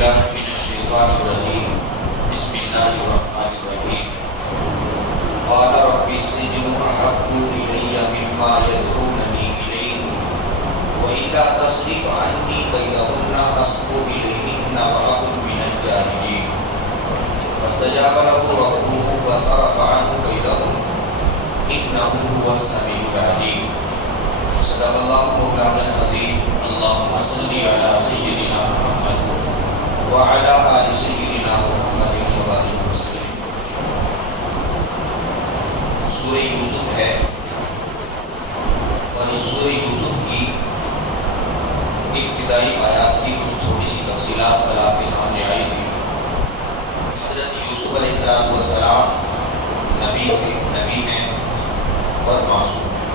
باللہ من الشیطان الرجیم بسم اللہ الرحمن الرحیم قال رب السجن احب الی مما يدعوننی الیہ وإلا تصرف عنی کیدہن اصب الیہن وأکن من الجاہلین فاستجاب له ربه فصرف عنه كيدهن إنه هو السميع العليم صدق الله مولانا العظيم اللهم صل على سيدنا محمد وعلى آل سيدنا محمد وبارك وسلم۔ سورہ یوسف ہے اور اس سورہ یوسف کی ابتدائی آیات کی کچھ تھوڑی سی تفصیلات کل آپ کے سامنے آئی تھی۔ حضرت یوسف علیہ السلام نبی تھے، نبی ہیں اور معصوم ہیں۔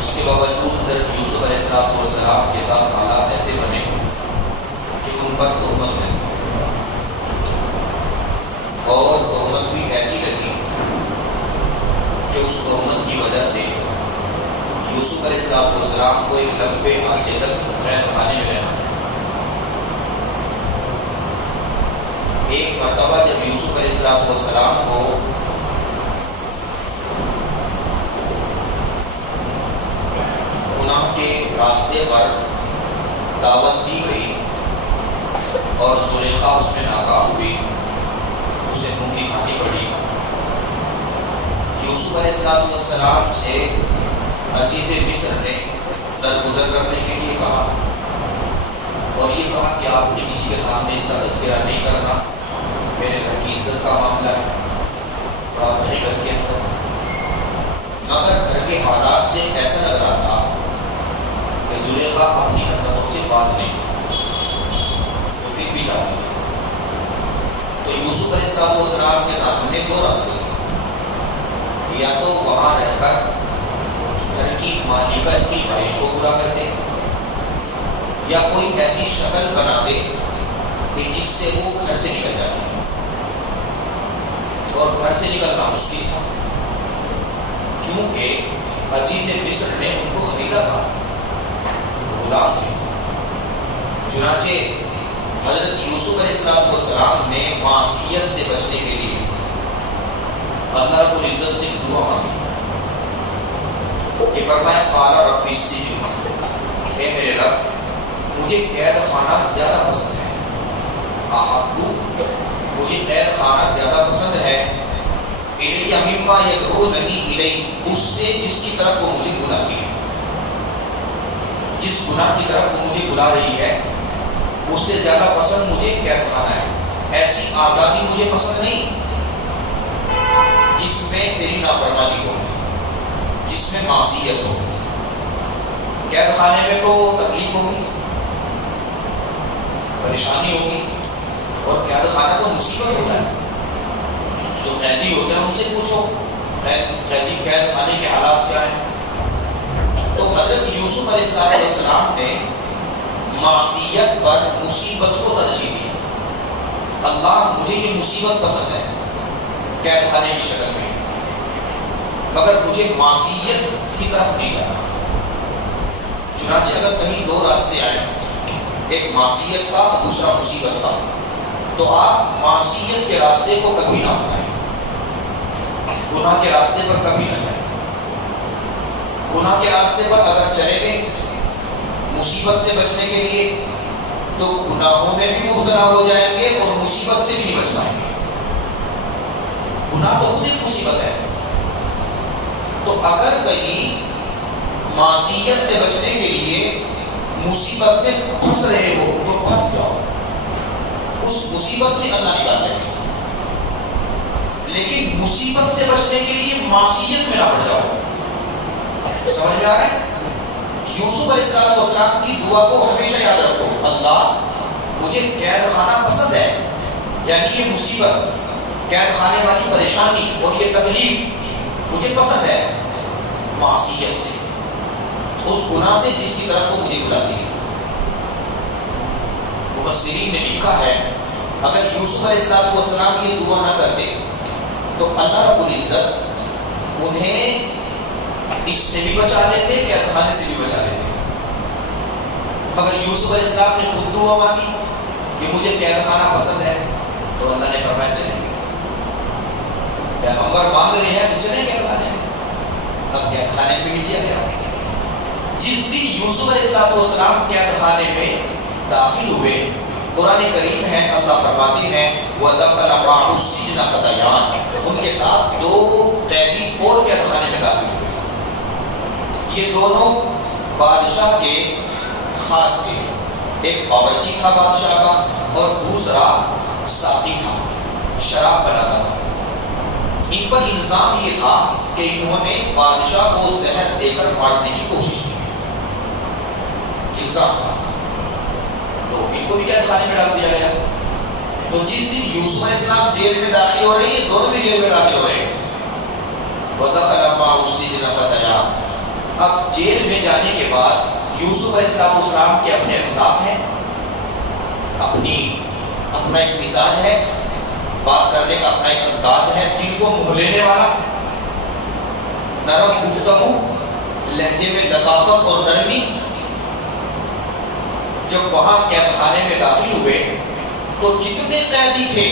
اس کے باوجود حضرت یوسف علیہ السلام کے ساتھ حالات ایسے بنے کہ ان پر تہمت لگی، اور تہمت بھی ایسی لگی کہ اس تہمت کی وجہ سے یوسف علیہ السلام کو ایک لمبے عرصے تک قید خانے میں رہنا پڑا۔ ایک مرتبہ جب یوسف علیہ السلام کو گناہ کے راستے پر دعوت دی گئی اور زلیخا اس میں ناکام ہوئی، اسے منہ کی کھانی پڑی۔ یوسف علیہ السلام سے عزیز مصر نے درگزر کرنے کے لیے کہا اور یہ کہا کہ آپ نے کسی کے سامنے اس کا تذکرہ نہیں کرنا، میرے گھر کی عزت کا معاملہ ہے اور آپ نہیں گھر کے اندر۔ مگر گھر کے حالات سے ایسا لگ رہا تھا کہ زلیخا اپنی حرکتوں سے باز نہیں تھی، وہ پھر بھی چاہتی تھی۔ تو یوسف علیہ السلام کے سامنے دو راستے تھے، یا تو وہاں رہ کر گھر کی مالکن کی خواہش کو پورا کرتے، یا کوئی ایسی شکل بنا دے کہ جس سے وہ گھر سے نکل جاتے، اور گھر سے نکلنا مشکل تھا کیونکہ عزیز مصر نے ان کو خریدا تھا، غلام تھے۔ چنانچہ حضرت یوسف علیہ السلام نے معصیت سے بچنے کے لیے اللہ رب العزت سے دعا مانگی کہ فرمایا قال رب السجن، اے میرے رب مجھے قید خانہ زیادہ پسند ہے، احب مجھے قید خانہ زیادہ پسند ہے، الیہ مما یدعوننی الیہ اس سے جس کی طرف وہ مجھے بلاتی ہے، جس گناہ کی طرف وہ مجھے بلا رہی ہے اس سے زیادہ پسند مجھے قید خانہ ہے۔ ایسی آزادی مجھے پسند نہیں جس میں تیری نافرمانی ہو، جس میں معصیت ہو۔ قید خانے میں تو تکلیف ہوگی، پریشانی ہوگی، اور قید خانہ تو مصیبت ہوتا ہے۔ جو قیدی ہوتے ہیں ان سے پوچھو قیدی قید خانے کے حالات کیا ہیں۔ تو حضرت یوسف علیہ السلام نے معصیت پر مصیبت کو ترجیح دی۔ اللہ مجھے یہ مصیبت پسند ہے قید خانے کی شکل میں، مگر مجھے معصیت کی طرف نہیں جانا۔ چنانچہ اگر کہیں دو راستے آئے، ایک معصیت کا اور دوسرا مصیبت کا، تو آپ معصیت کے راستے کو کبھی نہ اپنائیں، گناہ کے راستے پر کبھی نہ جائیں۔ گناہ کے راستے پر اگر چلے گئے مصیبت سے بچنے کے لیے تو گناہوں میں بھی مبتلا ہو جائیں گے اور مصیبت سے بھی نہیں بچ پائیں گے۔ گناہ تو خود ایک مصیبت ہے۔ تو اگر کہیں معصیت سے بچنے کے لیے مصیبت میں پھنس رہے ہو تو پھنس جاؤ، اس مصیبت سے اللہ نکال لیں گے، لیکن مصیبت سے بچنے کے لیے معصیت میں نہ پڑ جاؤ۔ سمجھ میں آ رہا ہے؟ یوسف علیہ السلام کی دعا کو ہمیشہ یاد رکھو، اللہ مجھے قید خانہ پسند ہے، یعنی یہ مصیبت، قید خانے والی پریشانی اور یہ تکلیف مجھے پسند ہے، معصیت سے، اس گناہ سے جس کی طرف وہ مجھے بلاتی ہے۔ مفسرین نے لکھا ہے اگر یوسف علیہ السلام یہ دعا نہ کرتے تو اللہ رب العزت انہیں اس سے بھی بچا لیتے، قید خانے سے بھی بچا لیتے، مگر یوسف علیہ السلام نے خود دعا مانگی کہ مجھے قید خانہ پسند ہے، تو اللہ نے فرمایا چلیں، پیغمبر مانگ رہے ہیں تو چلیں قید خانے میں۔ اب قید خانے میں بھی دیا گیا۔ جس دن یوسف علیہ السلام قید خانے میں داخل ہوئے، قرآن کریم ہے، اللہ فرماتے ہیں وَدَخَلَ مَعَهُ السِّجْنَ فَتَيَانِ، ان کے ساتھ دو قیدی اور قید خانے میں داخل ہوئے۔ یہ دونوں بادشاہ کے خاص تھے، ایک باورچی تھا بادشاہ کا اور دوسرا ساقی تھا، شراب بناتا تھا۔ ان پر الزام یہ تھا کہ انہوں نے بادشاہ کو زہر دے کر مارنے کی کوشش کی، الزام تھا، تو ان کو بھی قید خانے میں ڈال دیا گیا۔ تو جس دن یوسف علیہ السلام جیل میں داخل ہو رہے ہیں، یہ دونوں بھی جیل میں داخل ہو رہے ہیں۔ وَدَخَلَ مَعَهُ السِّجْنَ فَتَيَانِ، اب جیل میں جانے کے بعد یوسف علیہ السلام کے اپنے اخلاق ہیں، اپنا ایک مزاج ہے، بات کرنے کا اپنا ایک انداز ہے، دل کو موہ لینے والا، نرم گفتگو، لہجے میں لطافت اور نرمی۔ جب وہاں قید خانے میں داخل ہوئے تو جتنے قیدی تھے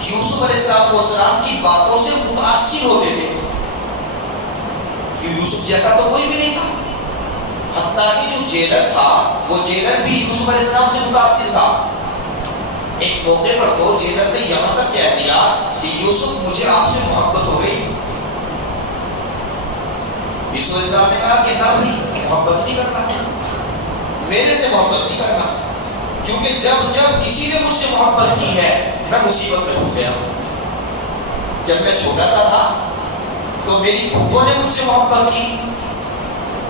یوسف علیہ السلام کی باتوں سے متاثر ہوتے تھے، کہ یوسف جیسا تو کوئی بھی نہیں تھا۔ حتیٰ کہ جو جیلر تھا وہ جیلر بھی یوسف علیہ السلام سے متاثر تھا۔ ایک موقع پر تو جیلر نے یہاں تک کہہ دیا کہ یوسف مجھے آپ سے محبت ہو گئی۔ یوسف علیہ السلام نے کہا کہ نہ بھائی، محبت نہیں کرنا، میرے سے محبت نہیں کرنا، کیونکہ جب کسی نے مجھ سے محبت کی ہے میں مصیبت میں پھنس گیا۔ جب میں چھوٹا سا تھا تو میری پھوپھو نے مجھ سے محبت کی،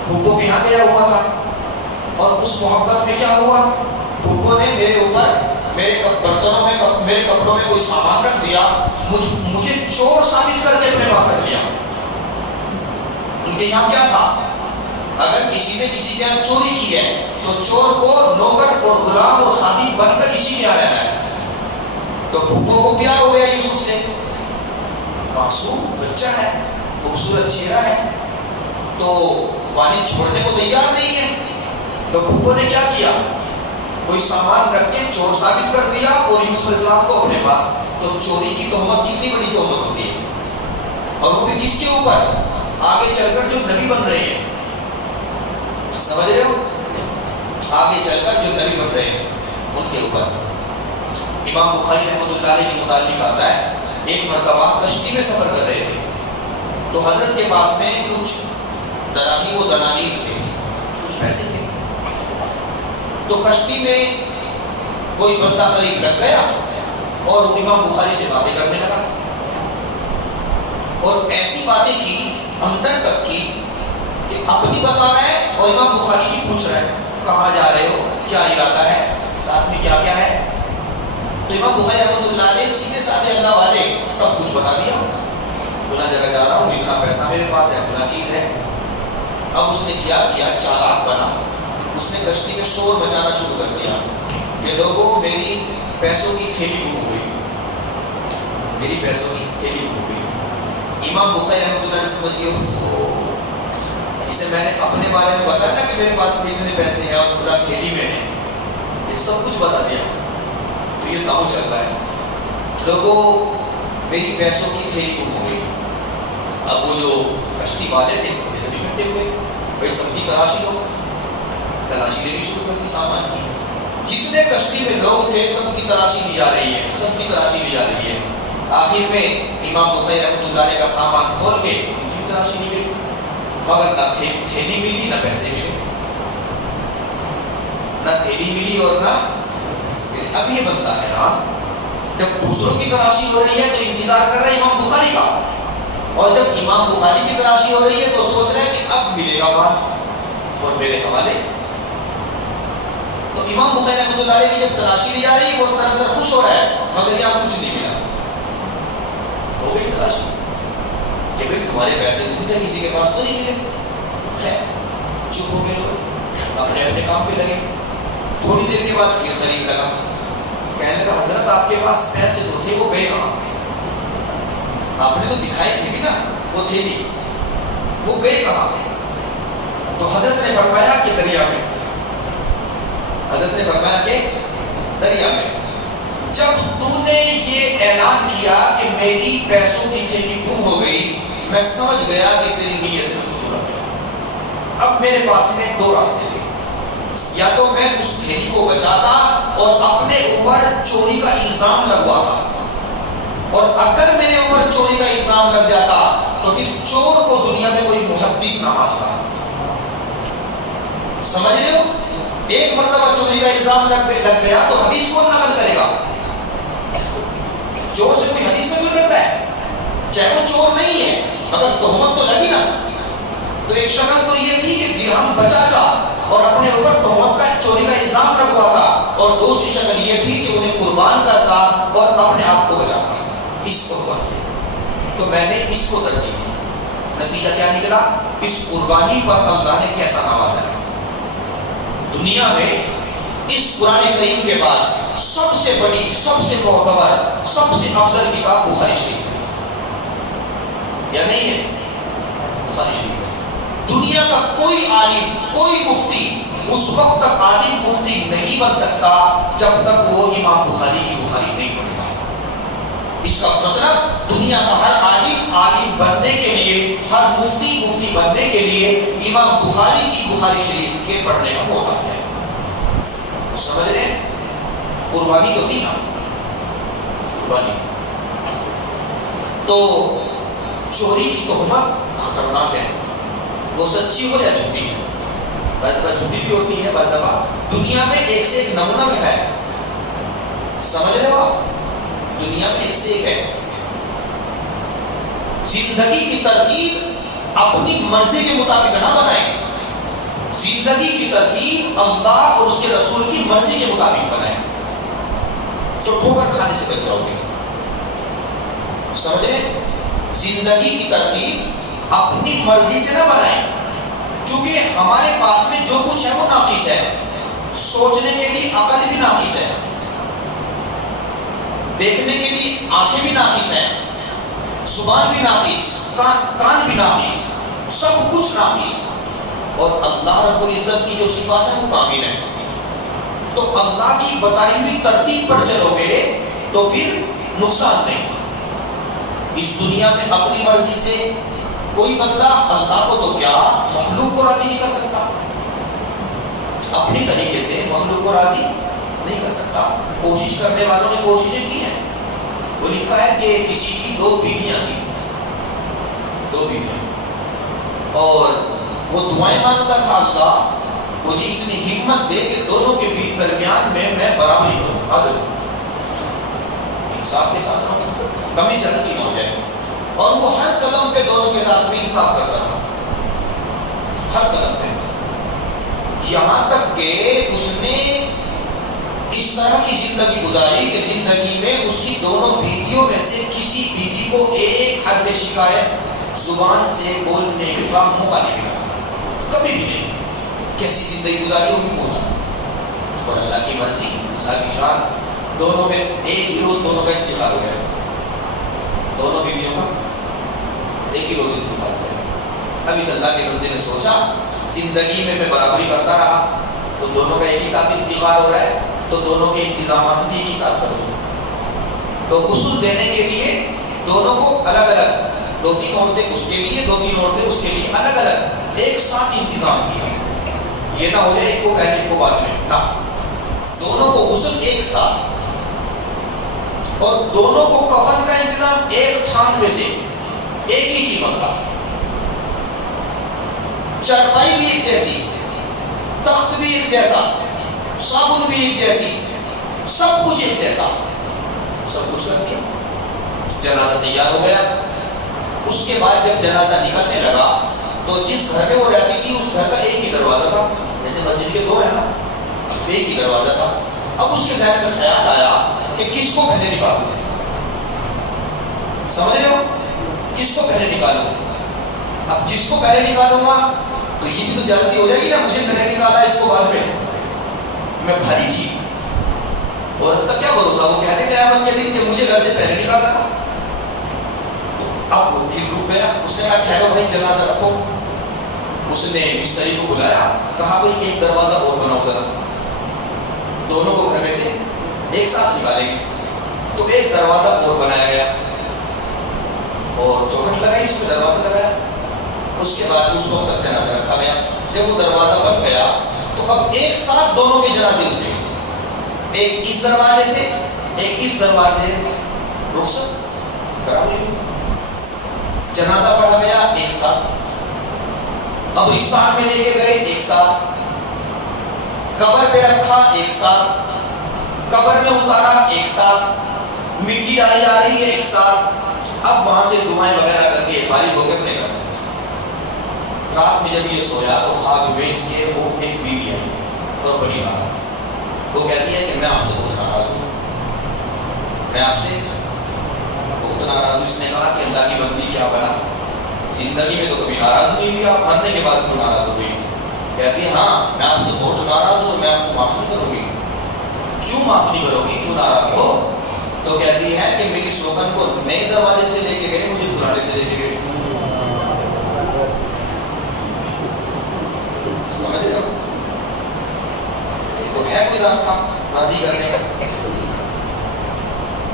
پھوپھو کے یہاں گیا ہوا تھا، اور اس محبت میں کیا ہوا، پھوپھو نے میرے اوپر میرے برتنوں میں میرے کپڑوں میں کوئی سامان رکھ دیا، مجھے چور ثابت کر کے اپنے پاس رکھ لیا۔ ان کے یہاں کیا تھا، اگر کسی نے کسی کے یہاں چوری کی ہے تو چور کو نوکر اور غلام اور خادم بن کر اسی کے یہاں رہنا ہے۔ تو پھوپھو کو پیار ہو گیا یوسف سے، معصوم بچہ ہے، خوبصورت چہرہ ہے، تو والد چھوڑنے کو تیار نہیں ہے۔ تو پھوپھو نے کیا کیا، کوئی سامان رکھ کے چور ثابت کر دیا اور یوسف علیہ السلام کو اپنے پاس۔ تو چوری کی تہمت کتنی بڑی تہمت ہوتی ہے، اور وہ بھی کس کے اوپر، آگے چل کر جو نبی بن رہے ہیں، سمجھ رہے ہو، آگے چل کر جو نبی بن رہے ہیں ان کے اوپر۔ امام بخاری رحمۃ اللہ علیہ کے متعلق آتا ہے، ایک مرتبہ کشتی میں سفر کر رہے تھے، تو حضرت کے پاس میں کچھ دراہیم و دنانیر تھے، کچھ پیسے تھے۔ تو کشتی میں کوئی بندہ قریب لگ گیا اور وہ امام بخاری سے باتیں کرنے لگا، اور ایسی باتیں کی اندر تک کی کہ اپنی بتا رہا ہے اور امام بخاری کی پوچھ رہا ہے، کہاں جا رہے ہو، کیا ارادہ ہے، ساتھ میں کیا کیا ہے۔ تو امام بخاری رحمۃ اللہ علیہ سیدھے سادھے اللہ والے سب کچھ بتا دیا، فلاں جگہ جا رہا ہوں، اتنا پیسہ میرے پاس ہے، فلاں چیز ہے۔ اب اس نے کیا چالاک بنا، اس نے کشتی میں شور مچانا شروع کر دیا کہ لوگوں میری پیسوں کی تھیلی گم ہو گئی، میری پیسوں کی تھیلی گم ہو گئی۔ امام بخاری رحمۃ اللہ علیہ سمجھ گئے، اسے میں نے اپنے بارے میں بتایا نا کہ میرے پاس بھی اتنے پیسے ہیں اور فلاں تھیلی میں ہے، یہ سب کچھ بتا دیا، تو یہ داؤ چل رہا ہے، لوگوں میری پیسوں کی تھیلی گم ہو گئی۔ اب وہ جو کشتی والے تھے سب سے بھی اکٹھے ہوئے، بھائی سب کی تلاشی لو، تلاشی لینی شروع کر دی سامان کی، جتنے کشتی میں لوگ تھے سب کی تلاشی لی جا رہی ہے، سب کی تلاشی لی جا رہی ہے۔ آخر میں امام بخاری رحمۃ اللہ علیہ کا سامان کھول کے ان کی تلاشی لی گئی، مگر نہ تھیلی ملی نہ پیسے ملے، نہ تھیلی ملی اور نہ پیسے ملے۔ اب یہ بنتا ہے نا، جب دوسروں کی تلاشی ہو رہی ہے تو انتظار کر رہے ہیں امام بخاری کا، اور جب امام بخاری کی تلاشی ہو رہی ہے تو سوچ رہے ہیں کہ اب ملے گا مال اور میرے حوالے۔ تو امام بخاری رحمۃ اللہ علیہ کی جب تلاشی لی جا رہی ہے وہ اندر اندر خوش ہو رہا ہے، مگر یہاں کچھ نہیں ملا، ہو گئی تلاشی کہ بھائی تمہارے پیسے گم تھے، کسی کے پاس تو نہیں ملے، ہے چپ ہو گئے لوگ، اپنے اپنے کام پہ لگے۔ تھوڑی دیر کے بعد پھر غریب لگا، کہنے لگا حضرت آپ کے پاس پیسے تو تھے، وہ گئے کہاں؟ آپ نے تو دکھائی تھی بھی نا وہ تھیلی، وہ گئے کہاں؟ تو حضرت نے فرمایا کہ دریا میں، حضرت نے فرمایا کہ دریا میں. جب تو نے یہ اعلان کیا کہ میری پیسوں کی تھیلی گم ہو گئی، میں سمجھ گیا کہ تیری نیت میں فتور آ گیا. اب میرے پاس میں دو راستے تھے، یا تو میں اس تھیلی کو بچاتا اور اپنے اوپر چوری کا الزام لگواتا، اور اگر میرے اوپر چوری کا الزام لگ جاتا تو پھر چور کو دنیا میں کوئی محدث نہ مانتا. سمجھ رہے ہو؟ ایک مرتبہ چوری کا الزام لگ گیا تو حدیث کون نقل کرے گا؟ چور سے کوئی حدیث نقل کرتا ہے؟ چاہے وہ چور نہیں ہے مگر تہمت تو لگی نا. تو ایک شکل تو یہ تھی کہ درہم بچاتا اور اپنے اوپر تہمت کا چوری کا الزام لگواتا، اور دوسری شکل یہ تھی کہ انہیں قربان کرتا اور اپنے آپ کو بچاتا اس قربان سے. تو میں نے اس کو ترجیح دی. نتیجہ کیا نکلا؟ اس قربانی پر اللہ نے کیسا نوازا ہے. دنیا میں اس قرآن کریم کے بعد سب سے بڑی، سب سے معتبر، سب سے افضل کتاب بخاری شریف ہے، یا نہیں ہے؟ بخاری شریف ہے. دنیا کا کوئی عالم، کوئی مفتی اس وقت تک عالم مفتی نہیں بن سکتا جب تک وہ امام بخاری کی بخاری نہیں پڑھے گا. اس کا مطلب دنیا کا ہر عالم عالم بننے کے لیے، ہر مفتی مفتی بننے کے لیے امام بخاری کی بخاری شریف کے پڑھنے کا محتاج ہے. سمجھ رہے ہیں؟ قربانی تو دی نا، قربانی. تو چوری کی تہمت خطرناک ہے، وہ سچی ہو یا جھوٹی. بعض دفعہ جھوٹی بھی ہوتی ہے، بعض دفعہ دنیا میں ایک سے ایک نمونہ بیٹھا ہے. سمجھ رہے ہو؟ دنیا میں ایک سے ایک ہے. زندگی کی ترتیب اپنی مرضی کے مطابق نہ بنائیں، زندگی کی ترتیب اللہ اور اس کے رسول کی مرضی کے مطابق بنائیں تو ٹھوکر کھانے سے بچ جاؤ گے. سمجھ رہے؟ زندگی کی ترتیب اپنی مرضی سے نہ بنائیں، کیونکہ ہمارے پاس میں جو کچھ ہے وہ ناقص ہے. سوچنے کے لیے عقل بھی ناقص ہے، دیکھنے کے لیے آنکھیں بھی ناقص ہیں، زبان بھی ناقص، کان بھی ناقص، سب کچھ ناقص. اور اللہ رب العزت کی جو صفات ہے وہ کامل ہے. تو اللہ کی بتائی ہوئی ترتیب پر چلو گے تو پھر نقصان نہیں. اس دنیا میں اپنی مرضی سے کوئی بندہ اللہ کو تو کیا مخلوق کو راضی نہیں کر سکتا، اپنی طریقے سے مخلوق کو راضی نہیں کر سکتا. کوشش کرنے والوں نے کوششیں کی ہیں. وہ لکھا ہے کہ کسی کی 2 بیویاں تھیں، 2 بیویاں، اور وہ دعائیں مانگتا تھا اللہ مجھے اتنی ہمت دے کہ دونوں کے بیچ درمیان میں برابری کروں، عدل، انصاف کے ساتھ رہوں، کمی زیادتی نہ ہو جائے. اور وہ ہر قدم پہ دونوں کے ساتھ میں انصاف کرتا رہا، ہر قدم پہ، یہاں تک کہ اس نے اس طرح کی زندگی گزاری کہ زندگی میں اس کی دونوں بیویوں میں سے کسی بیوی کو ایک حرف شکایت زبان سے بولنے کا موقع نہیں ملا، کبھی بھی نہیں. کیسی زندگی گزاری ہوگی پہنچا. اور اللہ کی مرضی، اللہ کی شان، دونوں میں ایک ہی روز دونوں کا انتقال ہو گیا، دونوں بیویوں کا ایک ہی روز انتقال ہو گیا. اب اس اللہ کے بندے نے سوچا زندگی میں برابری کرتا رہا تو دونوں کا ایک ہی ساتھ انتقال ہو رہا ہے تو دونوں کے انتظامات بھی ایک ہی ساتھ کر دوں. تو غسل دینے کے لیے دونوں کو الگ الگ 2-3 عورتیں اس کے لیے، 2-3 عورتیں اس کے لیے الگ الگ ایک ساتھ انتظام کیا. یہ نہ ہو جائے ایک کو پہلے ایک کو بعد میں، نہ، دونوں کو غسل ایک ساتھ، اور دونوں کو کفن کا انتظام ایک تھان میں سے ایک ہی قیمت کا. چرپائی بھی ایک جیسی، تخت بھی ایک جیسا، صابن بھی ایک جیسی، سب کچھ ایک جیسا، سب کچھ کر دیا. جنازہ تیار ہو گیا. اس کے بعد جب جنازہ نکلنے لگا تو جس گھر میں وہ رہتی تھی اس گھر کا ایک ہی دروازہ تھا، جیسے مسجد کے 2 ہیں نا، ایک ہی دروازہ تھا. اب اس کے ذہن میں خیال آیا کہ کس کو پہلے نکالوں. سمجھ رہے ہو؟ کس کو پہلے نکالوں. اب جس کو پہلے نکالوں گا تو یہ بھی تو زیادتی ہو جائے گی نا، مجھے پہلے نکالا اس کو بعد میں بھاری تھی. عورت کا کیا بھروسہ، وہ کہتے قیامت کے دن کہ مجھے گھر سے پہلے نکالا تھا. اب وہ پھر رک گیا. اس نے کہا ٹھہرو بھائی جنازہ رکھو. اس نے مستری کو بلایا، کہا بھائی ایک دروازہ اور بناؤ ذرا، دونوں کو گھر میں سے ایک ساتھ نکالیں گے. تو ایک دروازہ اور بنایا گیا اور چوکھٹ لگائی، اس میں دروازہ لگایا. اس کے بعد اس وقت تک جنازہ رکھا گیا. جب وہ دروازہ بن گیا تو اب ایک ساتھ دونوں کے جنازے اٹھے، ایک اس دروازے سے ایک اس دروازے. رخصت کرا ہوئی، جنازہ پڑھا گیا ایک ساتھ، قبرستان میں لے کے گئے ایک ساتھ، قبر پہ رکھا ایک ساتھ، قبر میں اتارا ایک ساتھ، مٹی ڈالی جا رہی ہے ایک ساتھ. اب وہاں سے دعائیں وغیرہ کر کے فارغ ہو کے اپنے گھر. رات میں جب یہ سویا تو خواب میں اس کے وہ ایک بیوی آئی اور بڑی ناراض. وہ کہتی ہے کہ میں آپ سے بہت ناراض ہوں، میں آپ سے بہت ناراض ہوں. اس نے کہا کہ اللہ کی بندی کیا بنا، زندگی میں تو کبھی ناراض نہیں ہوئی، آپ مرنے کے بعد کیوں ناراض ہوئی؟ کہتی ہے ہاں میں آپ سے بہت ناراض ہوں اور میں آپ کو معاف نہیں کروں گی. کیوں معاف نہیں کرو گی، کیوں ناراض ہو؟ تو کہتی ہے کہ میری سوکن کو نئے دروازے سے لے کے گئے، مجھے پرانے سے لے کے گئے. سمجھ رہے ہو؟ تو ہے کوئی راستہ راضی کرنے کا؟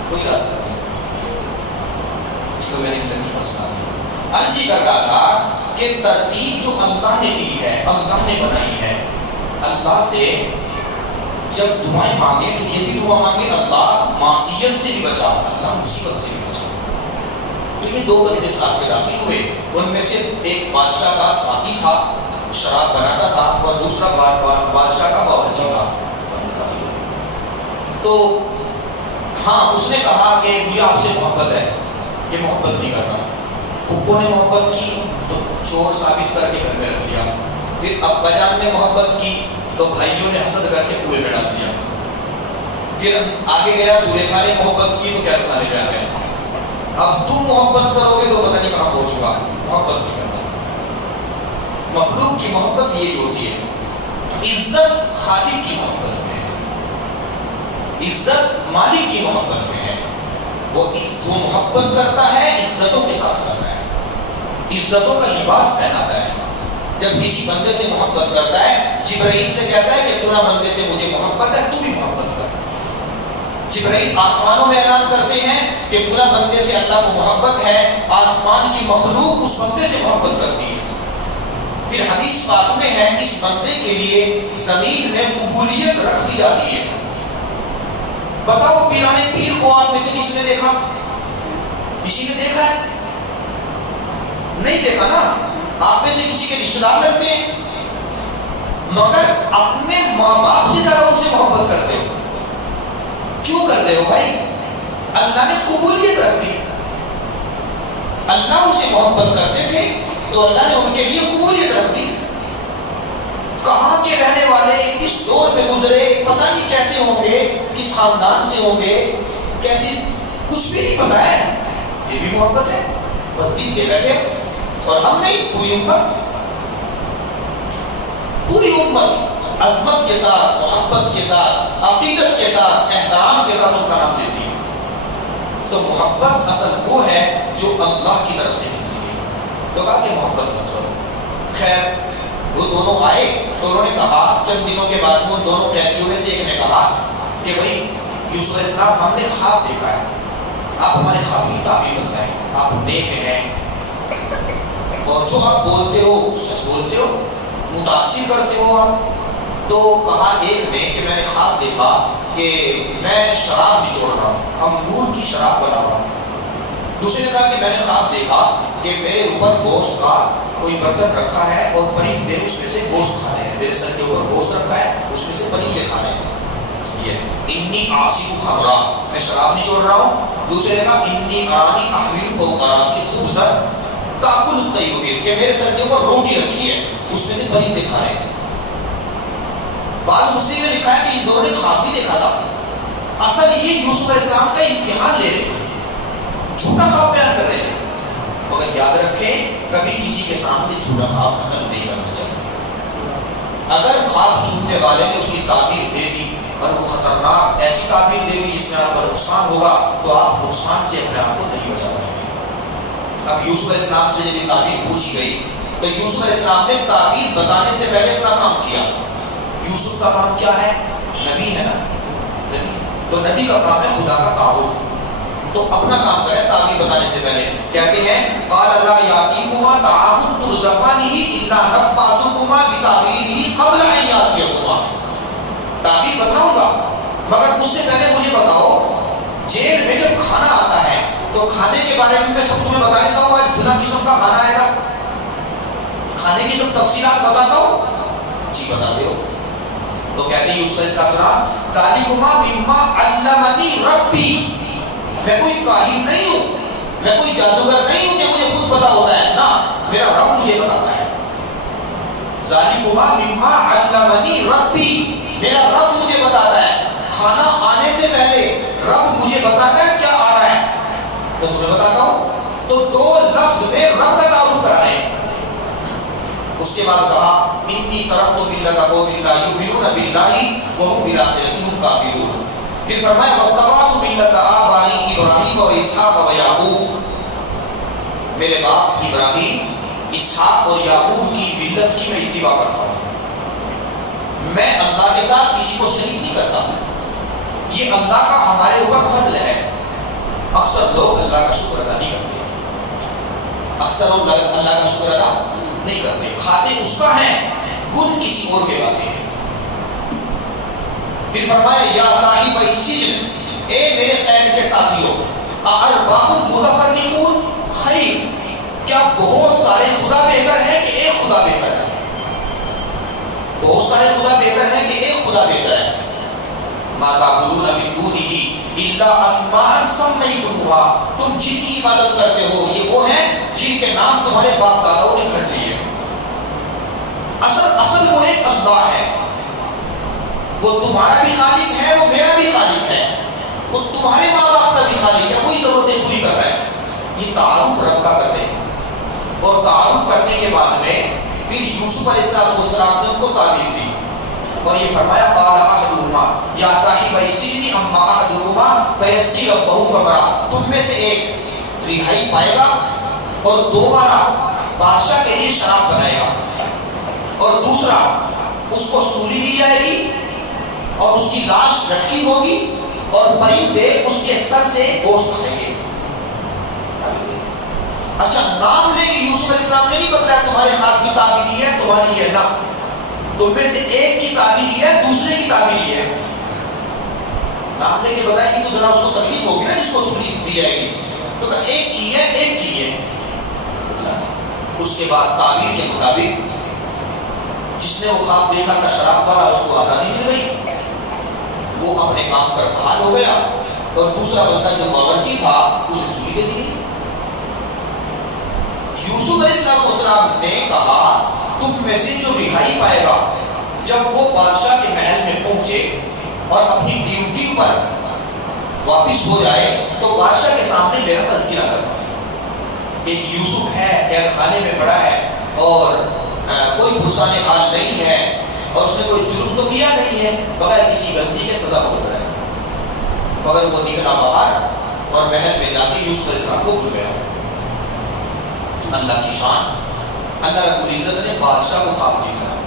کوئی راستہ نہیں. یہ تو میں نے لطیفہ سنا دیا. عرض یہ کر رہا تھا کہ ترتیب جو اللہ نے دی ہے، اللہ نے بنائی ہے، اللہ سے جب دعائیں مانگے تو یہ بھی دعا مانگے اللہ معصیت سے بھی بچا، اللہ مصیبت سے بھی بچا. تو یہ دو بندے ساتھ میں داخل ہوئے. ان میں سے ایک بادشاہ کا ساتھی تھا، شراب بناتا تھا، اور دوسرا بادشاہ کا باورچی تھا. تو ہاں اس نے کہا کہ مجھے آپ سے محبت ہے، کہ محبت نہیں کرتا. پھپھو نے محبت کی تو شوہر ثابت کر کے گھر میں رکھ لیا. پھر ابا جان نے محبت کی تو بھائیوں نے حسد کر کے کنویں میں ڈال دیا. پھر آگے گیا زلیخا نے محبت کی تو قید خانے میں آ گیا. اب تم محبت کرو گے تو پتہ نہیں کہاں پہنچ گا. محبت نہیں کرنا. مخلوق کی محبت یہی ہوتی ہے. عزت خالق کی محبت میں ہے، عزت مالک کی محبت میں ہے. وہ محبت کرتا ہے، عزتوں کے ساتھ کرتا ہے، عزتوں کا لباس پہناتا ہے. جب کسی بندے سے محبت کرتا ہے، جبرائیل سے کہتا ہے کہ فلاں بندے سے مجھے محبت ہے، تو بھی محبت کر. جبرائیل آسمانوں میں اعلان کرتے ہیں کہ فلاں بندے سے اللہ کو محبت ہے، آسمان کی مخلوق اس بندے سے محبت کرتی ہے. پھر حدیث پاک میں ہے اس بندے کے لیے زمین میں قبولیت رکھ دی جاتی ہے. بتاؤ پیرانے پیر کو آپ میں سے کس نے دیکھا؟ کسی نے دیکھا ہے؟ نہیں دیکھا نا. آپ میں سے کسی کے رشتہ دار لگتے ہیں، مگر اپنے ماں باپ سے زیادہ ان سے محبت کرتے ہو. کیوں کر رہے ہو بھائی؟ اللہ نے قبولیت رکھ دی. اللہ ان سے محبت کرتے تھے تو اللہ نے ان کے لیے قبولیت رکھ دی. کہاں کے رہنے والے، کس دور میں گزرے، پتہ نہیں کیسے ہوں گے، کس خاندان سے ہوں گے، کیسے، کچھ بھی نہیں پتا ہے، پھر بھی محبت ہے. بس دل دے بیٹھے. اور ہم نہیں، پوری امت عظمت کے ساتھ، محبت کے ساتھ، عقیدت کے ساتھ، احترام کے ساتھ ان کا نام لیتی ہے. تو محبت اصل وہ ہے جو اللہ کی طرف سے ملتی ہے. تو کہا کہ محبت مت کرو. خیر وہ دونوں آئے تو انہوں نے کہا چند دنوں کے بعد وہ دونوں قیدیوں میں سے ایک نے کہا کہ بھائی یوسف علیہ السلام ہم نے خواب دیکھا ہے، آپ ہمارے خواب کی تعبیر بتائیں. آپ نیک ہیں اور جو آپ بولتے ہو سچ بولتے ہو، متاثر کرتے ہو آپ. تو کہا ایک نے کہ میں نے خواب دیکھا کہ میں شراب نچوڑ رہا ہوں، انگور کی شراب بنا رہا ہوں. دوسرے نے کہا کہ میں نے خواب دیکھا کہ میرے اوپر گوشت کا کوئی برتن رکھا ہے اور پرندے اس میں سے گوشت کھا رہے ہیں. میرے سر کے اوپر گوشت رکھا ہے، اس میں سے پرندے کھا رہے ہیں. یہ انی عاصر خمرا، میں شراب نچوڑ رہا ہوں. دوسرے نے کہا انی ارانی احمل فوق راسی خبزا تاکل الطیر، کہ میرے سر کے اوپر روٹی رکھی ہے، اس میں سے پرندے کھا رہے ہیں. بعض مسلم نے لکھا ہے کہ ان دونوں نے خواب بھی دیکھا تھا. اصل یہ یوسف علیہ السلام کا امتحان لے رہے تھے، جھوٹا خواب بیان کر رہے تھے. مگر یاد رکھیں کبھی کسی کے سامنے جھوٹا خواب نقل نہیں کرنا چاہیے. اگر خواب سننے والے نے اس کی تعبیر دے دی اور وہ خطرناک ایسی تعبیر دے دی جس میں آپ کا نقصان ہوگا، تو آپ نقصان سے اپنے آپ کو نہیں بچا پائیں گے. اب یوسف علیہ السلام سے جب یہ تعبیر پوچھی گئی تو یوسف علیہ السلام نے تعبیر بتانے سے پہلے اپنا کام کیا. یوسف کا کام کیا ہے؟ نبی ہے نا، نبی. تو نبی کا کام ہے خدا کا تعارف. تو اپنا کام کریں تعبیر بتانے سے پہلے. کہتے ہیں قال لا یاتیکما طعام ترزقانہ الا نبأتکما بتاویلہ قبل ان یاتیکما. تعبیر بتلاؤں گا مگر اس سے پہلے مجھے بتاؤ جیل میں جب کھانا آتا ہے تو کھانے کے بارے میں سب تمہیں بتا دیتا ہوں. آج فلاں قسم کا کھانا آئے گا, کھانے کی سب تفصیلات بتاتا ہوں. جی بتاتے ہو. تو کہتے ہیں یوسف علیہ السلام ذالکما مما علمنی ربی, میں کوئی کاہن نہیں ہوں, میں کوئی جادوگر نہیں ہوں کہ مجھے خود پتا ہوتا ہے, نہ میرا رب مجھے بتاتا ہے. ذالکما مما علمنی ربی, میرا رب مجھے بتاتا ہے. کھانا آنے سے پہلے رب مجھے بتاتا ہے کیا آ رہا ہے, میں تمہیں بتاتا ہوں. تو دو لفظ میں رب کا تعارف کرا رہے ہیں. اس کے بعد کہا انی ترکت ملۃ قوم لا یؤمنون باللہ وهم بالآخرۃ هم کافرون. پھر فرمایا واتبعت ملۃ آبائی ابراہیم و اسحاق و یعقوب, میرے باپ ابراہیم, اسحاق اور یعقوب کی ملت کی میں اتباع کرتا ہوں. میں اللہ کے ساتھ کسی کو شریک نہیں کرتا. یہ اللہ کا ہمارے اوپر فضل ہے. اکثر لوگ اللہ کا شکر ادا نہیں کرتے, اکثر لوگ اللہ کا شکر ادا نہیں کرتے. کھاتے اس کا ہیں, گن کسی اور کے باتے ہیں. پھر فرمایا یا صاحب السجن, اے میرے قید کے ساتھیوں, ارباب متفرقون خیر, کیا بہت سارے خدا بہتر ہے کہ ایک خدا بہتر ہے؟ بہت سارے خدا بہتر ہے کہ ایک خدا بہتر ہے. ما تعبدون من دونہ الا اسماء سمیتموها, تم جن کی عبادت کرتے ہو یہ وہ ہیں جن کے نام تمہارے باپ داداؤں نے گھڑ لیے. اصل وہ ایک اللہ ہے, وہ تمہارا بھی خالق ہے, وہ میرا بھی خالق ہے, وہ تمہارے ماں باپ کا بھی خالق ہے, وہی ضرورتیں پوری کر رہا ہے. یہ تعارف رب کا کر رہے ہیں. اور تعارف کرنے کے بعد میں پھر یوسف علیہ السلام نے ان کو تعبیر دی اور یہ فرمایا قال احدهما یا صاحب السجن اما احدكما فيسقي ربه خمرا, تم میں سے ایک رہائی پائے گا اور دوبارہ بادشاہ کے لیے شراب بنائے گا, اور دوسرا اس کو سولی دی جائے گی اور اس کی لاش لٹکی ہوگی اور پرندے اس کے سر سے گوشت کھائیں گے. اچھا نام لے کے یوسف علیہ السلام نے نہیں بتایا تمہارے خواب کی تعبیر یہ ہے تمہاری ہے, نہ تم میں سے ایک کی تعبیر یہ ہے دوسرے کی تعبیر یہ ہے. نام لے کے بتایا کہ تو ذرا اس کو تکلیف ہوگی نا جس کو سولی دی جائے گی, تو کہ ایک کی ہے ایک کی ہے. اس کے بعد تعبیر کے مطابق جس نے وہ خواب دیکھا تھا شراب والا, اس کو آزادی مل گئی, وہ اپنے کام پر بحال ہو گیا, اور دوسرا بندہ جو باورچی تھا اسے سولی دے دی. یوسف علیہ السلام نے کہا تم میں سے جو رہائی پائے گا جب وہ بادشاہ کے محل میں پہنچے اور اپنی ڈیوٹی پر واپس ہو جائے تو بادشاہ کے سامنے میرا تذکرہ کرنا. ایک یوسف ہے قید خانے میں پڑا ہے اور کوئی پرسان حال نہیں ہے اور اس نے کوئی جرم تو کیا نہیں ہے, بغیر کسی غلطی کے سزا بھگت رہا ہے, مگر وہ نکلا باہر اور محل میں جا کے یوسف علیہ السلام کو بھول گیا. اللہ کی شان, اللہ رب العزت نے بادشاہ کو خواب دکھایا.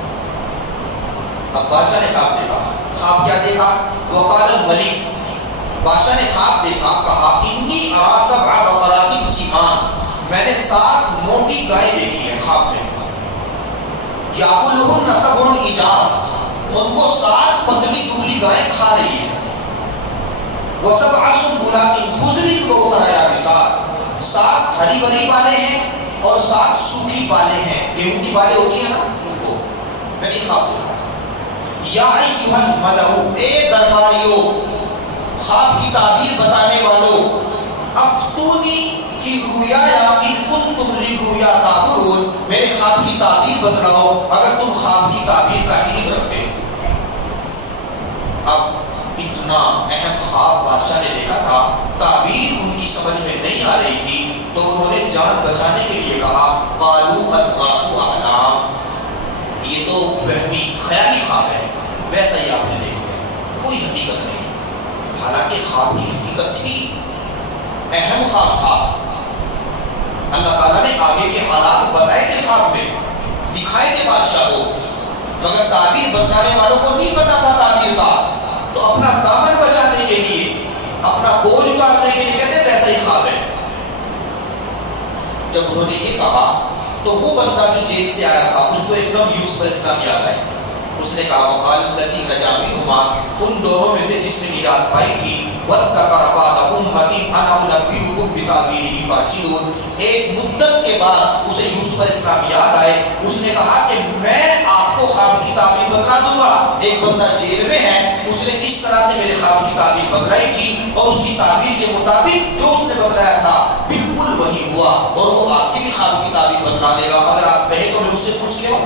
اب بادشاہ نے خواب دیکھا, خواب کیا دیکھا؟ وقال الملک, بادشاہ نے خواب دیکھا, کہا انی ارا سبع بقرات سمان, میں نے 7 موٹی گائے دیکھی ہیں خواب میں. یاکلہن سبع عجاف, ان کو 7 پتلی دبلی گائیں کھا رہی ہیں. وسبع سنبلات خضر واخرى یابسات, 7 ہری بھری بالیں ہیں اور 7 سوکھی بالیں ہیں, گیہوں کی بالیں ہوتی ہیں نا ان کو. میں نے خواب دیکھا. یا ایھا الملأ, اے درباریوں, خواب کی تعبیر بتانے والوں, افتونی فی رؤیایا ان کنتم للرؤیا تعبرون, میرے خواب کی تعبیر بتلاؤ اگر تم خواب کی تعبیر کا علم رکھتے. اب اتنا اہم خواب بادشاہ نے دیکھا تھا, تعبیر ان کی سمجھ میں نہیں آ رہی تھی, تو انہوں نے جان بچانے کے لیے کہا قالوا اضغاث احلام, یہ تو وہمی خیالی خواب ہے, ویسا ہی آپ نے دیکھ لیا, کوئی حقیقت نہیں. حالانکہ خواب کی حقیقت تھی, اہم خواب تھا. اللہ تعالیٰ نے آگے کے حالات بتائے تھے خواب میں, دکھائے تھے بادشاہ کو, مگر تعبیر بتلانے والوں کو نہیں پتا تھا تعبیر کا. تو اپنا دامن بچانے کے لیے، اپنا بوجھ اتارنے کے لیے کہتے ہیں ویسا ہی خواب ہے۔ جب انہوں نے یہ کہا تو وہ بندہ جو جیل سے آیا تھا اس کو ایک دم یوسف علیہ السلام یاد آئے۔ اس نے کہا وقال الذی نجا منہما، ان دونوں میں سے جس نے نجات پائی تھی، واتقر بعد امۃ انا انبئکم بتاویلہ فارسلون، ایک مدت کے بعد اسے یوسف علیہ السلام یاد آئے۔ اس نے کہا کہ میں آپ کو خواب کی تعبیر بتلا دوں گا۔ ایک بندہ جیل میں ہے، اس نے اس طرح سے میرے خواب کی تعبیر بتلائی تھی اور اس کی تعبیر کے مطابق جو اس نے بتلایا تھا بالکل وہی ہوا، اور وہ آپ کی بھی خواب کی تعبیر بتلا دے گا۔ اگر آپ کہیں تو میں اس سے پوچھ لیا۔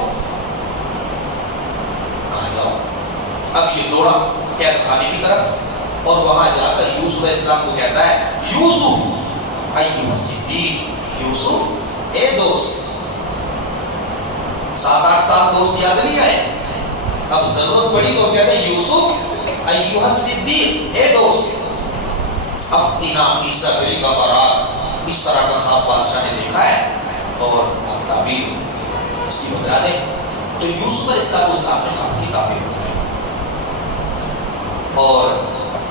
اب یہ دوڑا قید خانے کی طرف اور وہاں جا کر یوسف علیہ السلام کو کہتا ہے یوسف ایھا الصدیق، یوسف اے دوست۔ 7-8 سال دوست یاد نہیں آئے، اب ضرورت پڑی تو کہتا ہے یوسف ایھا الصدیق، اے دوست، افتنا فی صبرک برات۔ اس طرح کا خواب بادشاہ نے دیکھا ہے اور تعبیر اس کی بتا دیں۔ تو یوسف علیہ السلام نے خواب کی تعبیر بتلائی اور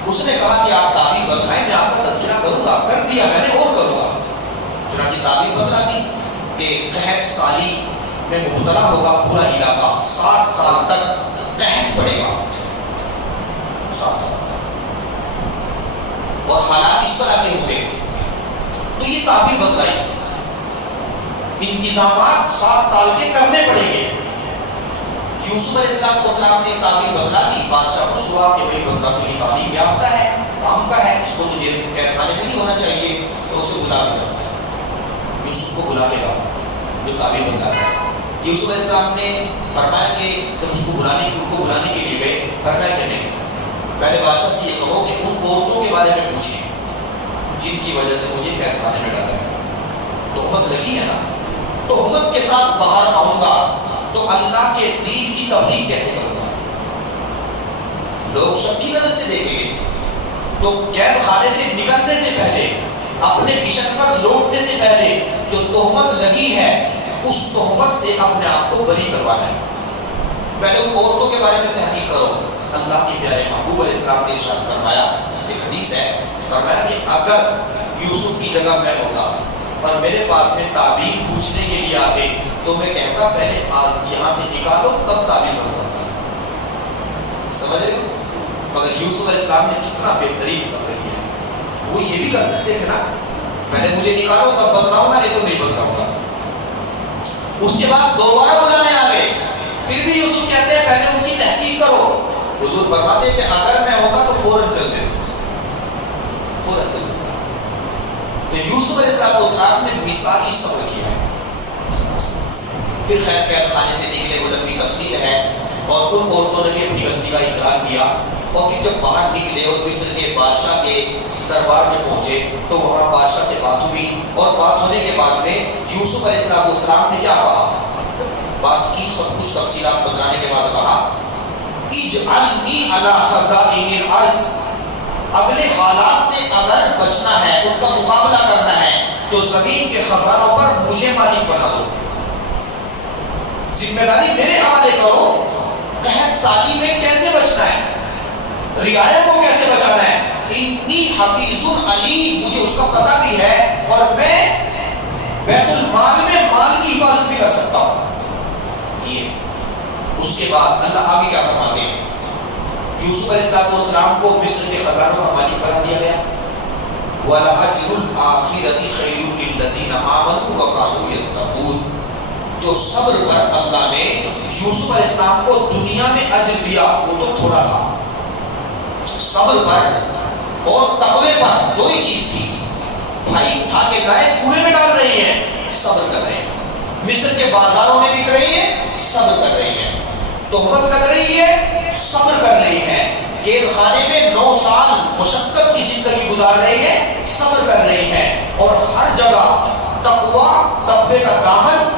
اس نے کہا کہ آپ تعبیر بتلائیں، میں آپ کا تذکرہ کروں گا۔ کر دیا میں نے اور کروں گا۔ چنانچہ تعبیر بتلا دی کہ قحط سالی میں مبتلا ہوگا پورا علاقہ، 7 سال تک قحط پڑے گا، 7 سال تک، اور حالات اس طرح کے ہوتے۔ تو یہ تعبیر بتلائی، انتظامات 7 سال کے کرنے پڑیں گے۔ یوسف علیہ السلام نے تعبیر بتلا دی، بادشاہ خوش ہوا کہ بھئی بندہ تو یہ تعلیم یافتہ ہے، کام کا ہے، اس کو تو جیل قید خانے میں نہیں ہونا چاہیے، تو اسے بلا لیا۔ یوسف کو بلا کے لاؤ جو تعبیر بتلا ہے۔ یوسف علیہ السلام نے فرمایا کہ جب ان کو بلانے کے لیے گئے، فرمایا کہ نہیں، پہلے بادشاہ سے یہ کہو کہ ان عورتوں کے بارے میں پوچھیں جن کی وجہ سے مجھے قید خانے میں ڈالا گیا۔ تہمت لگی ہے نا، تہمت کے ساتھ باہر آؤں گا تو اللہ کے دین کی تبلیغ کیسے کروں گا؟ لوگ شک کی نظر سے دیکھیں گے۔ تو قید خانے سے نکلنے سے پہلے، اپنے مشن پر لوٹنے سے پہلے جو تہمت لگی ہے اس تہمت سے اپنے آپ کو بری کروانا ہے۔ پہلے ان عورتوں کے بارے میں تحقیق کرو۔ اللہ کے پیارے محبوب علیہ السلام نے ارشاد فرمایا، ایک حدیث ہے، فرمایا کہ اگر یوسف کی جگہ میں ہوتا اور میرے پاس میں تعبیر پوچھنے کے لیے آتے تو میں کہتا پہلے یہاں سے نکالو تب تعبیر بتاؤں۔ سمجھ رہے ہو؟ مگر یوسف علیہ السلام نے کتنا بہترین صبر کیا ہے۔ وہ یہ بھی کر سکتے تھے نا، پہلے مجھے نکالو تب بتلاؤں گا، نہیں تو نہیں بتلاؤں گا۔ اس کے بعد دوبارہ بلانے آ گئے، پھر بھی یوسف کہتے ہیں پہلے ان کی تحقیق کرو۔ حضور فرماتے ہیں کہ اگر میں ہوتا تو فوراً چل دیتا، فوراً چل دیتا۔ تو یوسف علیہ السلام نے مثالی صبر کیا ہے۔ پھر خیر قید خانے سے نکلے، وہ لمبی تفصیل ہے، اور ان عورتوں نے بھی اپنی غلطی کا اقرار کیا، اور پھر جب باہر نکلے اور مصر کے بادشاہ کے دربار میں پہنچے تو وہاں بادشاہ سے بات ہوئی، اور بات ہونے کے بعد میں یوسف علیہ السلام نے کیا کہا، بات کی، سب کچھ تفصیلات بتلانے کے بعد کہا اجعلنی علی خزائن الارض، اگلے حالات سے اگر بچنا ہے، ان کا مقابلہ کرنا ہے تو زمین کے خزانوں پر مجھے مالک بنا دو، ذمہ داری میرے حوالے کرو۔ قحط سالی میں کیسے بچنا ہے، رعایا کو کیسے بچانا ہے، انی حفیظ علیم، مجھے اس کا پتہ بھی ہے، اور میں بیت المال میں مال کی حفاظت بھی کر سکتا ہوں۔ یہ اس کے بعد اللہ آگے کیا فرماتے ہیں، یوسف علیہ السلام کو مصر کے خزانوں کا مالک بنا دیا گیا۔ وَلَأَجْرُ الْآخِرَةِ خَيْرٌ لِلَّذِينَ آمَنُوا وَكَانُوا يَتَّقُونَ، جو صبر پر اللہ نے یوسف علیہ السلام کو دنیا میں اجر دیا وہ تو تھوڑا تھا، صبر پر اور تقوی پر دو ہی چیز تھی۔ بھائی اٹھا کے لائے کنویں میں ڈال رہی ہیں، صبر کر رہے ہیں، مصر کے بازاروں میں بک رہی ہیں، صبر کر رہی ہیں، تہمت لگ رہی ہے، صبر کر رہی ہیں، قید خانے میں 9 سال مشقت کی زندگی گزار رہی ہیں، صبر کر رہی ہیں، اور ہر جگہ تقوی کا دامن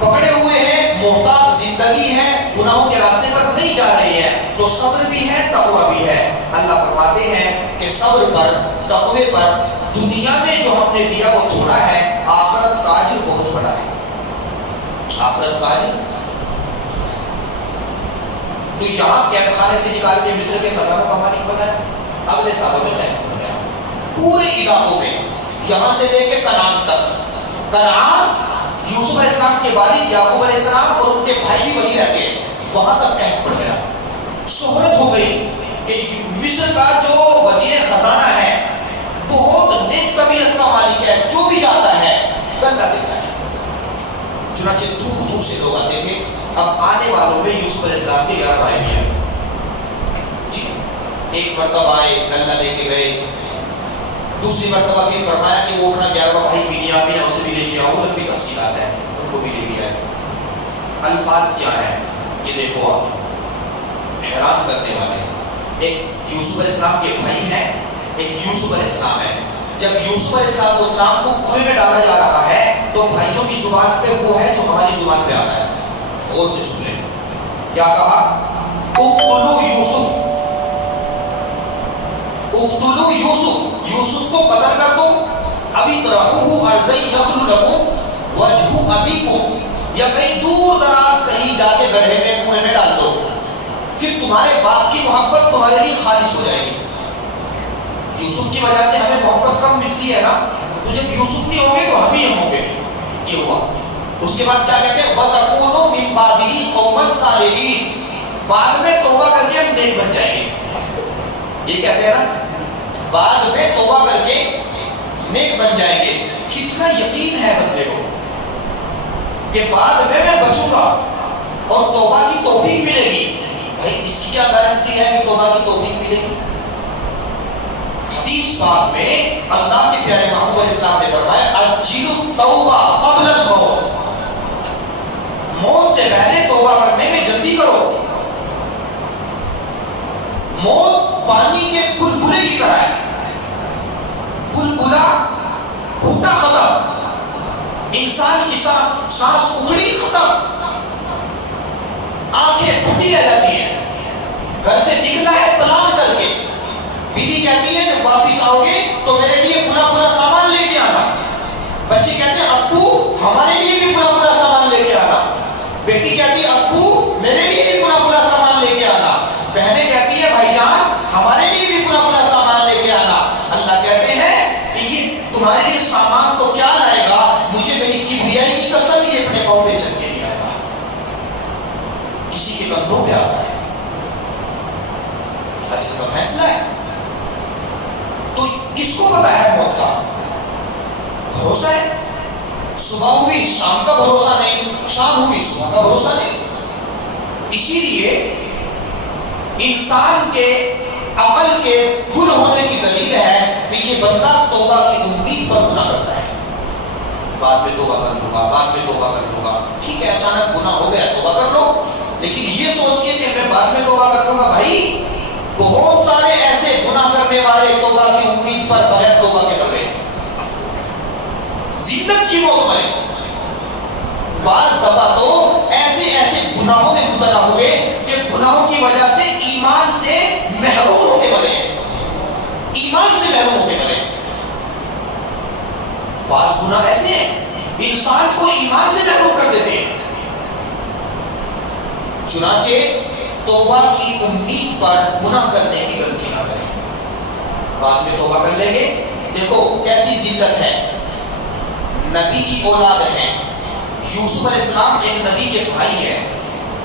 پکڑے ہوئے ہیں، محتاط زندگی ہے، گناہوں کے راستے پر نہیں جا رہی ہے، تو صبر بھی ہے، تقوی بھی ہے۔ اللہ فرماتے ہیں کہ صبر پر، تقوی پر دنیا میں جو ہم نے دیا وہ تھوڑا ہے، آخرت کا اجر بہت بڑا ہے، آخرت کا اجر۔ تو یہاں قید خانے سے نکال کے مصر کے خزانوں کا مالک بنایا. اگلے سالوں میں قید ہو گیا پورے علاقوں میں، یہاں سے لے کے کنعان تک. کنعان یوسف علیہ السلام کے والد یعقوب علیہ السلام اور ان کے بھائی بھی وہی رہتے ہیں، وہاں تک قید پڑ گیا. شہرت ہو گئی کہ مصر کا جو وزیر خزانہ ہے بہت نیک طبیعت کا مالک ہے، جو بھی جاتا ہے گلہ دیتا ہے. چنانچہ دور دور سے لوگ آتے تھے. اب آنے والوں میں یوسف علیہ السلام کے 11 بھائی بھی ہیں. جی ایک مرتبہ آئے گلہ لے کے گئے، دوسری مرتبہ پھر فرمایا کہ وہ اپنا 11واں بھائی بنیامین ہے اسے بھی لے کے آؤ. اور بھی تفصیلات ہیں، ان کو بھی لے کے آئے. الفاظ کیا ہیں یہ دیکھو، آپ حیران کرنے والے. ایک یوسف علیہ السلام کے بھائی ہیں، ایک یوسف علیہ السلام ہے. جب یوسف علیہ السلام کو کنویں میں ڈالا جا رہا ہے تو بھائیوں کی زبان پہ وہ ہے جو ہماری زبان پہ آتا ہے. غور سے سن لیں کیا کہا. اقتلوا یوسف، اقتلوا یوسف، یوسف کو قتل کر دو. ابھی طرحوہ ارضی یخل لکم وجہ ابیکم، یا کہیں دور دراز کہیں جا کے گڑھے میں کنویں میں ڈال دو، پھر تمہارے باپ کی محبت تمہارے لیے خالص ہو جائے گی. یوسف کی وجہ سے ہمیں محبت کم ملتی ہے نا، تو جب یوسف نہیں ہوں گے تو ہم ہی ہوں گے. یہ ہوا. اس کے بعد کیا کہتے ہیں، وَتَكُونُوا مِن بَعْدِهِ قَوْمًا صَالِحِينَ، بعد میں توبہ کر کے ہم نیک بن جائیں گے. یہ کہتے ہیں نا بعد میں توبہ کر کے نیک بن جائیں گے. کتنا یقین ہے بندے کو کہ بعد میں بچوں گا اور توبہ کی توفیق ملے گی. بھائی اس کی کیا گارنٹی ہے کہ توبہ کی توفیق ملے گی؟ حدیث پاک میں اللہ کے پیارے محبوب علیہ السلام نے فرمایا عجلوا التوبہ قبل الموت، موت سے پہلے توبہ کرنے میں جلدی کرو. موت پانی کے بلبلے کی طرح ہے، بلبلا پھوٹا ختم، انسان کی سانس اکھڑی ختم، آنکھیں پھٹی رہ جاتی ہیں. گھر سے نکلا ہے پلان کر کے، بیوی کہتی ہے جب واپس آؤ گے تو میرے لیے فلاں فلاں سامان لے کے آنا. بچے کہتے ہیں ابو ہمارے لیے بھی فلاں فلاں سامان لے کے آنا. بیٹی کہتی ہے ابو میرے لیے بھی فلاں فلاں سامان لے کے آنا. بہنیں کہتی ہے بھائی جان ہمارے لیے بھی فلاں فلاں سامان لے کے آنا. اللہ کہتے ہیں کہ یہ تمہارے لیے سامان تو کیا لائے گا، مجھے میری کبریائی کی قسم یہ اپنے پاؤں پہ چل کے نہیں آئے گا. کسی کے کندھوں پہ آتا ہے. اجل کا فیصلہ ہے. تو کس کو پتا ہے موت کا؟ بھروسہ ہے. صبح ہوئی شام کا بھروسہ نہیں، شام ہوئی صبح کا بھروسہ نہیں. اسی لیے انسان کے عقل کے گل ہونے کی دلیل ہے کہ یہ بندہ توبہ کی امید پر گناہ کرتا ہے. بعد میں توبہ کر لوں گا، بعد میں توبہ کر لوں گا. ٹھیک ہے اچانک گناہ ہو گیا توبہ کر لو، لیکن یہ سوچ کے کہ میں بعد میں توبہ کر لوں گا. بھائی بہت سارے ایسے گناہ کرنے والے توبہ کی امید پر بغیر توبہ کے مر گئے، ذلت کی موت مرے. بعض دفعہ تو ایسے ایسے گناہوں میں مبتلا ہوئے کہ گناہوں کی وجہ سے ایمان سے محروم ہوتے مرے، ایمان سے محروم ہوتے مرے. بعض گناہ ایسے ہیں انسان کو ایمان سے محروم کر دیتے ہیں. چنانچہ توبہ کی امید پر گناہ کرنے کی غلطی نہ کریں. بعد میں توبہ کر لیں گے. دیکھو کیسی ذلت ہے، نبی کی اولاد ہیں. یوسف علیہ السلام ایک نبی کے بھائی ہیں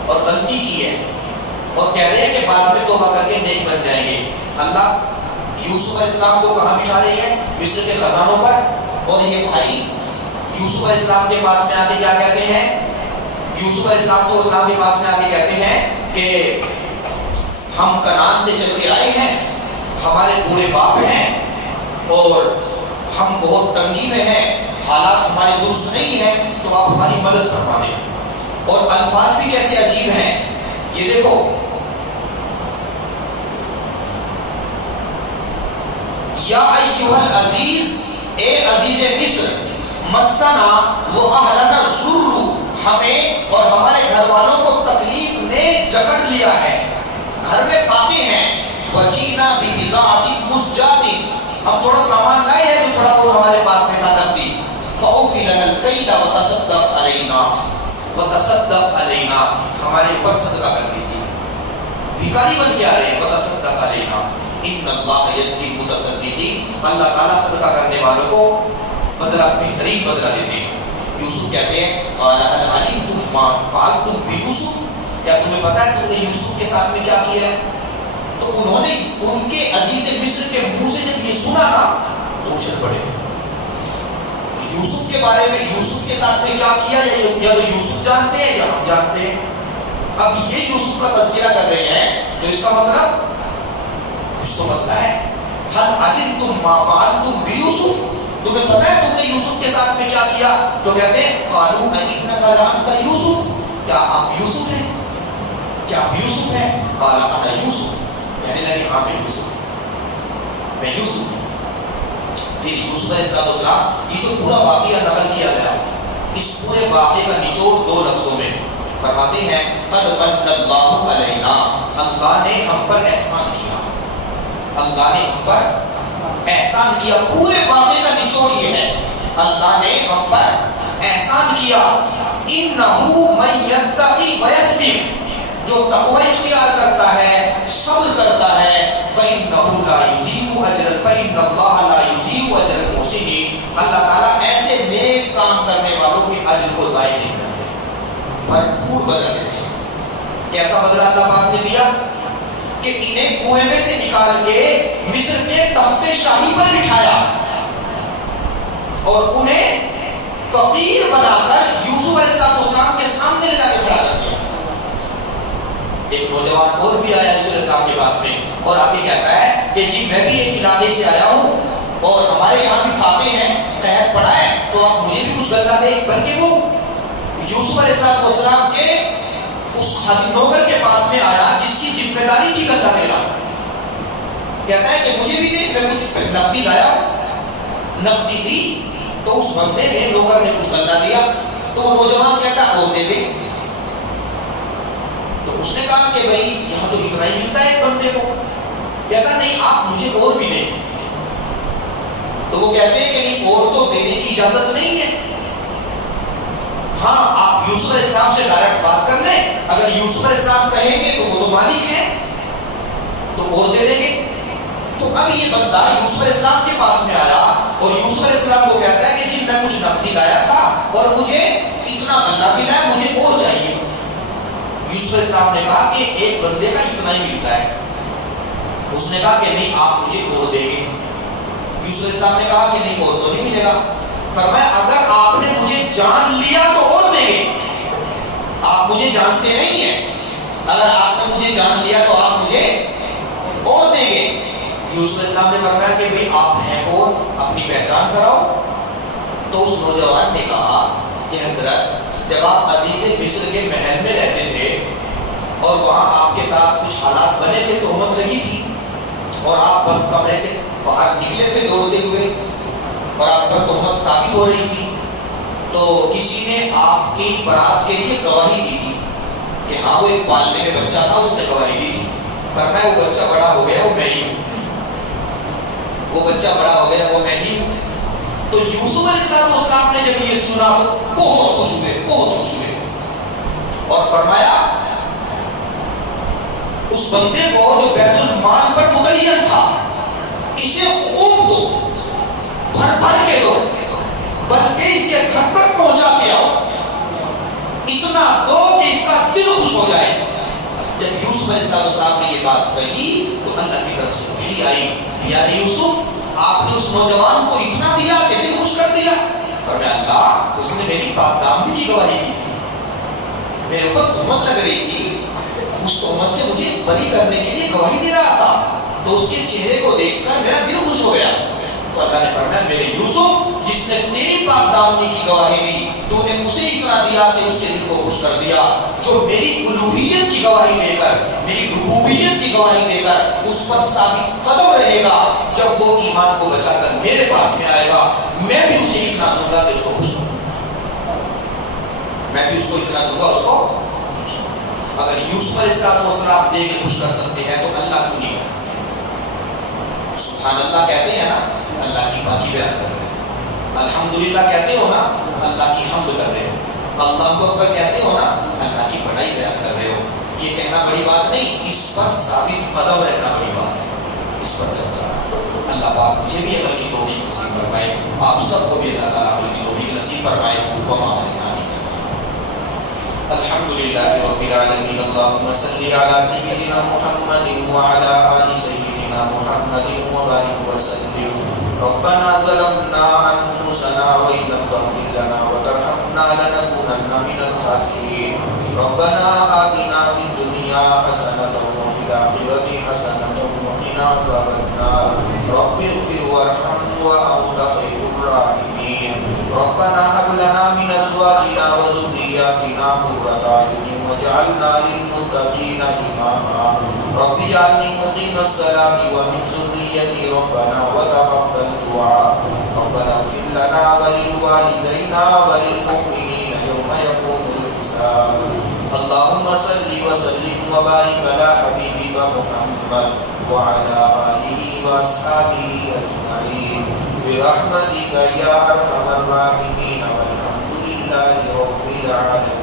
اور غلطی کی ہے اور کہہ رہے ہیں کہ بعد میں توبہ کر کے نیک بن جائیں گے. اللہ یوسف علیہ السلام کو کہاں بٹھا رہی ہے؟ مصر کے خزانوں پر. اور یہ بھائی یوسف علیہ السلام کے پاس میں آ کے کیا کہتے ہیں؟ یوسف علیہ السلام تو اسلام کے پاس میں آ کے کہتے ہیں کہ ہم کنعان سے چل کے آئے ہیں، ہمارے بوڑھے باپ ہیں اور ہم بہت تنگی میں ہیں، حالات ہمارے درست نہیں ہیں، تو آپ ہماری مدد فرما دیں. اور الفاظ بھی کیسے عجیب ہیں یہ دیکھو. یا ایھا العزیز، اے عزیز مصر، مسنا و اہلنا الضر، ہمیں اور ہمارے گھر والوں کو تکلیف نے جکڑ لیا ہے، گھر میں فاتح ہیں. وجینا ببضاعۃ مزجاۃ، ہم تھوڑا سامان لائے ہیں جو تھوڑا بہت ہمارے پاس میں تھا نقدی. فاوفی لنا الکیل وتصدق علینا، وتصدق علینا، ہمارے اوپر صدقہ کر دیجیے. بھکاری بن کے آ رہے ہیں. وتصدق علینا ان اللہ یجزی المتصدقین، اللہ تعالیٰ صدقہ کرنے والوں کو بدلہ، بہترین بدلہ دیتے ہیں. یوسف کہتے ہیں قال هل علمتم ما فعلتم بيوسف، کیا تمہیں پتا ہے تم نے یوسف کے ساتھ میں کیا کیا ہے؟ تو انہوں نے ان کے عزیز مصر کے منہ سے جب یہ سنا نا تو اچھل پڑے. یوسف کے بارے میں یوسف کے ساتھ میں کیا کیا یا تو یوسف جانتے ہیں یا ہم جانتے ہیں. اب یہ یوسف کا تذکرہ کر رہے ہیں تو اس کا مطلب کچھ تو مسئلہ ہے. هل علمتم ما فعلتم بيوسف، تمہیں پتا ہے تم نے یوسف کے ساتھ میں کیا کیا؟ تو کہتے ہیں قالوا انک لانت یوسف، کیا آپ یوسف ہیں؟ کیا آپ یوسف ہیں؟ قال انا یوسف، کہنے لگے ہاں میں یوسف ہوں، میں یوسف ہوں. پھر یوسف علیہ السلام یہ جو پورا واقعہ نقل کیا گیا، اس پورے واقعے کا نچوڑ دو لفظوں میں فرماتے ہیں قد من اللہ علینا، اللہ نے ہم پر احسان کیا، اللہ نے ہم پر احسان کیا. پورے واقعے کا نچوڑ یہ ہے اللہ نے ہم پر احسان کیا. انہ من یتقی ویصبر، جو تقوی اختیار کرتا ہے، صبر کرتا ہے، فإنہ لا یضیع اجر، فإن اللہ لا یضیع اجر المحسنین، اللہ تعالیٰ ایسے نیک کام کرنے والوں کے اجر کو ضائع نہیں کرتے، بھرپور بدلہ دیتے ہیں. کیسا بدلہ اللہ پاک نے دیا کہ انہیں کنویں میں سے نکال کے مصر کے تخت شاہی پر بٹھایا اور انہیں فقیر بنا کر یوسف علیہ السلام کے سامنے لے جا کے کھڑا کر دیا. ایک نوجوان اور بھی آیا یوسف علیہ السلام کے پاس میں اور آگے کہتا ہے کہ جی میں بھی ایک علاقے سے آیا ہوں اور ہمارے یہاں بھی فاتح ہیں، قحط پڑا ہے، تو آپ مجھے بھی کچھ غلہ دیں. بلکہ وہ یوسف علیہ السلام کے اس خادم نوکر کے پاس میں آیا جس کی ذمہ داری تھی غلہ دینا. کہتا ہے کہ مجھے بھی دے، میں کچھ نقدی لایا، نقدی دی. تو اس بندے نے، نوکر نے کچھ غلہ دیا تو وہ نوجوان کہتا اور دے دے. تو اس نے کہا کہ بھائی یہاں تو اتنا ہی ملتا ہے ایک بندے کو. کہتا نہیں آپ مجھے اور بھی دیں. تو وہ کہتے ہیں کہ نہیں اور تو دینے کی اجازت نہیں ہے، ہاں آپ یوسف علیہ السلام سے ڈائریکٹ بات کر لیں، اگر یوسف علیہ السلام کہیں گے تو وہ تو مالک ہیں تو اور دے دیں گے. تو اب یہ بندہ یوسف علیہ السلام کے پاس میں آیا اور یوسف علیہ السلام کو کہتا ہے کہ جی میں کچھ نقدی لایا تھا اور مجھے اتنا غلہ ملا ہے، مجھے اور چاہیے. یوسف علیہ السلام نے کہا کہ ایک بندے کا اتنا ہی ملتا ہے. اس نے کہا کہ نہیں آپ مجھے اور دیں گے. یوسف علیہ السلام نے کہا کہ نہیں اور تو نہیں ملے گا. فرمایا اگر آپ نے مجھے جان لیا تو اور دیں گے، آپ مجھے جانتے نہیں ہیں، اگر آپ نے مجھے جان لیا تو آپ مجھے اور دیں گے. یوسف علیہ السلام نے فرمایا کہ بھئی آپ ہیں اور اپنی پہچان کراؤ. تو اس نوجوان نے کہا کہ حضرت جب آپ عزیز مصر کے محل میں رہتے تھے اور وہاں آپ کے ساتھ کچھ حالات بنے تھے، تہمت لگی تھی اور آپ کمرے سے باہر نکلے تھے دوڑتے ہوئے اور آپ پر تہمت ثابت ہو رہی تھی، تو کسی نے آپ کی برات کے لیے گواہی دی تھی کہ ہاں وہ ایک پالنے میں بچہ تھا، اس نے گواہی دی تھی. فرمایا وہ بچہ بڑا ہو گیا، وہ میں ہی ہوں، وہ بچہ بڑا ہو گیا، وہ میں ہی ہوں. تو یوسف علیہ السلام نے جب یہ سنا تو بہت خوش ہوئے، بہت خوش ہوئے اور فرمایا اس بندے کو جو بیت المال پر متعین تھا اسے خوب دو، بھر بھر کے دو، بلکہ اسے گھر تک پہنچا کے آؤ، اتنا دو کہ اس کا دل خوش ہو جائے. جب یوسف علیہ السلام نے یہ بات کہی تو اللہ کی طرف سے وحی آئی، یا یوسف آپ نے اس نوجوان کو اتنا دیا کہ دل خوش کر دیا. فرمایا اللہ اس نے میری پاک دامنی کی گواہی دی تھی، میرے اوپر تہمت لگ رہی تھی، اس تہمت سے مجھے بری کرنے کے لیے گواہی دے رہا تھا، تو اس کے چہرے کو دیکھ کر میرا دل خوش ہو گیا. تو اللہ نے فرمایا میرے یوسف جس نے تیری پاک دامنی کی گواہی دی تو نے اسے اتنا دیا کہ اس کے دل کو خوش کر دیا، جو میری الوہیت کی گواہی دے کر، میری ربوبیت کی گواہی دے کر اس پر ثابت قدم رہے گا. جب وہ ایمان کو بچا کر میرے پاس میں آئے گا میں بھی اسے اتنا دوں گا کہ اس کو خوش کر دوں گا، میں بھی اس کو اتنا دوں گا اس کو. اگر یوسف علیہ السلام دے کے خوش کر سکتے ہیں تو اللہ کیوں نہیں کر سکتے؟ سبحان اللہ کہتے ہیں نا، اللہ کی پاکی بیان کر رہے ہو. الحمدللہ کہتے ہو نا، اللہ کی حمد کر رہے ہو. اللہ اکبر کہتے ہو نا، اللہ کی بڑائی بیان کر رہے ہو. یہ کہنا بڑی بات نہیں، اس پر ثابت قدم رہنا بڑی بات ہے، اس پر چل جانا۔ اللہ پاک مجھے بھی عمل کی توفیق نصیب فرمائے، آپ سب کو بھی اللہ تعالیٰ عمل کی توفیق نصیب فرمائے۔ وما علینا الا البلاغ۔ الحمدللہ رب العالمین، اللہم صلی علی سیدنا محمد وعلی آل سیدنا محمد وبارک وسلم۔ ربنا ظلمنا انفسنا وان لم تغفر لنا وترحمنا لنكونن من الخاسرين۔ ربنا آتنا في الدنيا حسنة وفي الآخرة حسنة وقنا عذاب النار۔ رب اغفر وارحم وأنت خير الراحمين۔ ربنا هب لنا من أزواجنا وذرياتنا قرة أعين واجعلنا للمتقين إماما۔ رب اجعلني مقيم الصلاة ومن ذريتي ربنا وتقبل دعاء۔ ربنا اغفر لنا ولوالدينا وللمؤمنين يوم يقوم الحساب۔ اللهم صل وسلم وبارك على حبيبك محمد وعلى آله وأصحابه أجمعين برحمتك يا أرحم الراحمين، والحمد لله رب العالمين۔